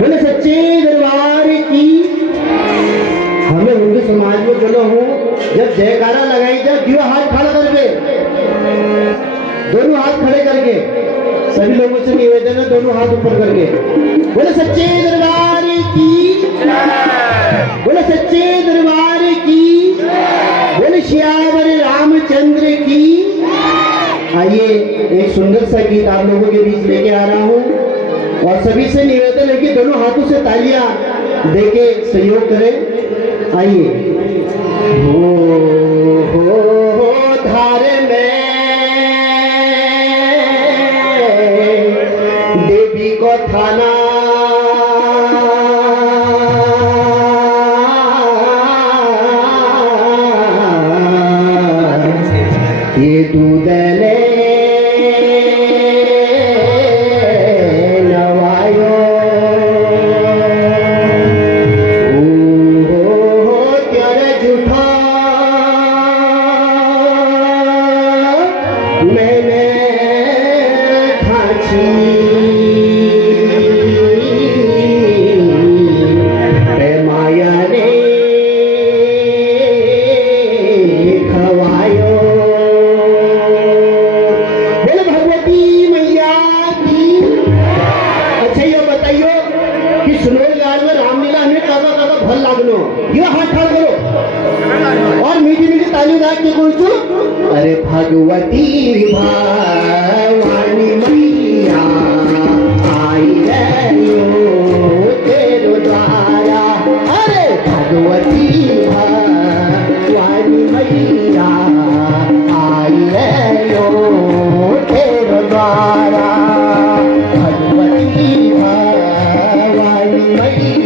बोले सच्चे दरबार की। हमें हिंदू समाज में जो लोग हूँ जब जयकारा लगाई जाए दियो हाथ खड़ा करके, दोनों हाथ खड़े करके, सभी लोगों से निवेदन है दोनों हाथ ऊपर करके बोले सच्चे दरबार की, बोले सच्चे दरबार की, बोले श्यावर रामचंद्र की। आइए एक सुंदर सा गीत आप लोगों के बीच लेके आ रहा हूँ और सभी से निवेदन है कि दोनों हाथों से तालियां देके सहयोग करें। आइए। हो धारे में देवी को थाना, ये दूध ले नवायो, ओ तेरे झूठा मैंने खाची, माया ने खवायो। फल लागलो ये हाथ ठाड़ करो और मीठी मीठी ताली दाग के बोलचो, अरे भगवती भवानी मैया आई रे तेरो द्वारा, अरे भगवती भवानी मैया आई रे तेरो द्वारा, भगवती भवानी मैया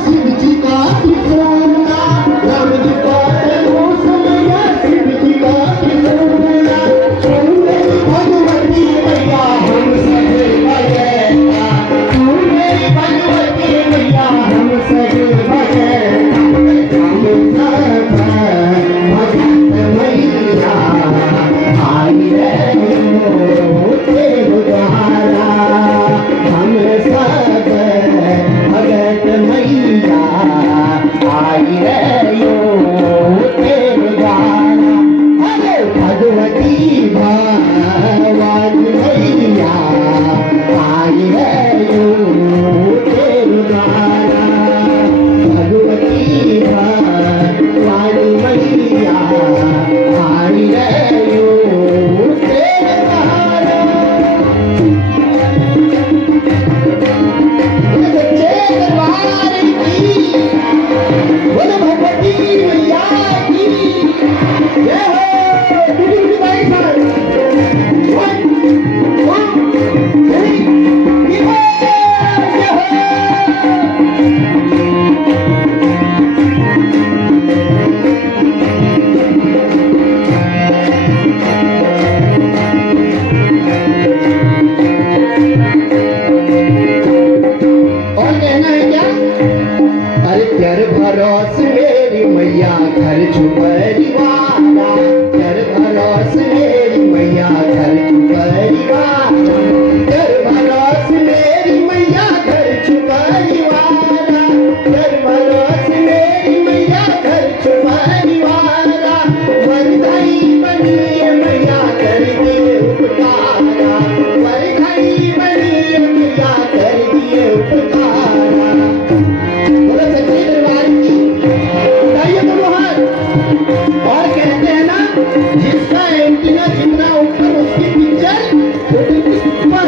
शिव जी का भरोस मेरी मैया घर छुपरिवारा, कर भरोस मेरी मैया घर छुपरिवारा, कर भरोस मेरी मैया घर छुपरिवारा, कर भरोस मेरी मैया घर छुपरिवारा, वरदाई बनिए मैया कर दिए उपकारा, वरदाई बनिए मैया कर दिए उपकारा। बोलो सच्चे दरबार की बताइए मनोहर। और कहते हैं ना, जिसका एंटीना जितना ऊपर उसकी पिक्चर उतनी ऊपर।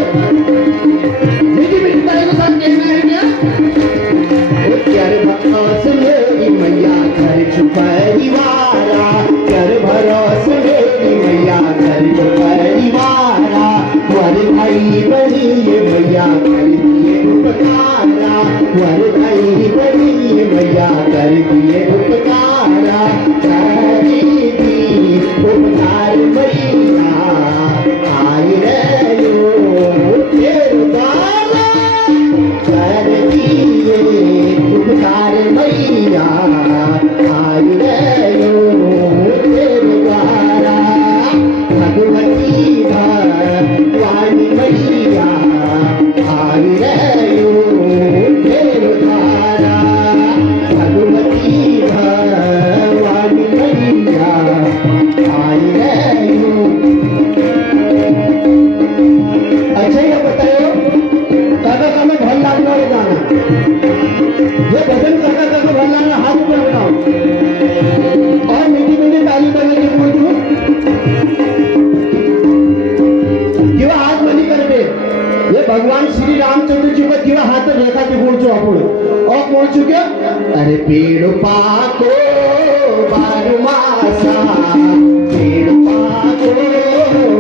मीठी मीठी ताली के साथ कहना है क्या? ओ कर भरोस मेरी मैया घर छुपरिवारा, कर भरोस मेरी मैया घर छुपरिवारा, वर भाई बनिए मैया कर दिए उपकारा, वर भाई बनिए मैया कर दिए उपकारा, करी दी उपकार मैया आई रे यो तेरे द्वारा, कर दिए उपकार मैया आई रे यो तेरे द्वारा, भगवती भवानी मैया आई रे यो तेरे द्वारा, भगवती भवानी मैया आई रे यो। अच्छा ये बताओ काका का मैं भल लागना हो गाना, ये भजन काका का भल लागना, हाथ ऊपर उठाओ और मीठी मीठी ताली करने की पूछो। किंवा हात मध्ये करते ये भगवान श्री रामचंद्र जी को किंवा हात रेखा ते बोलचो आपण और बोलचो क्या? अरे पेड़ पाको बारु मासा, पेड़ पाको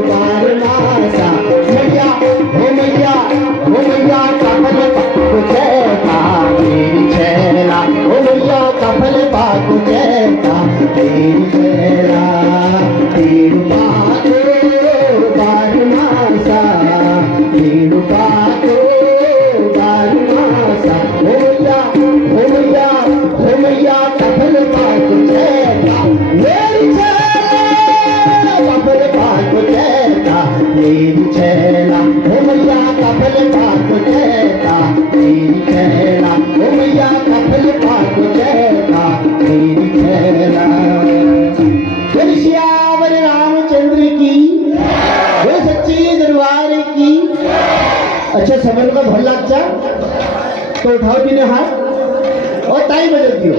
बारु मासा, मैया हो मैया हो मैया कपल पाको जैता तेरी छैला, हो मैया कपल पाको जैता तेरी छैला, पेड़ पाको बारु मासा, पेड़ पाको बारु मासा, हो मैया हो मैया हो मैया कपल पाको जैता मेरी छैला, कपल पाको जैता तेरी छैला, हो मैया कपल पाको जैता तेरी छैला, हो मैया कपल पाको जैता तेरी छैला। बोल सियावर रामचंद्र की, बोल सच्चे दरबार की। अच्छा समझ का भल लाग जा तो उठाओ बिना हाथ और ताई बदल दियो।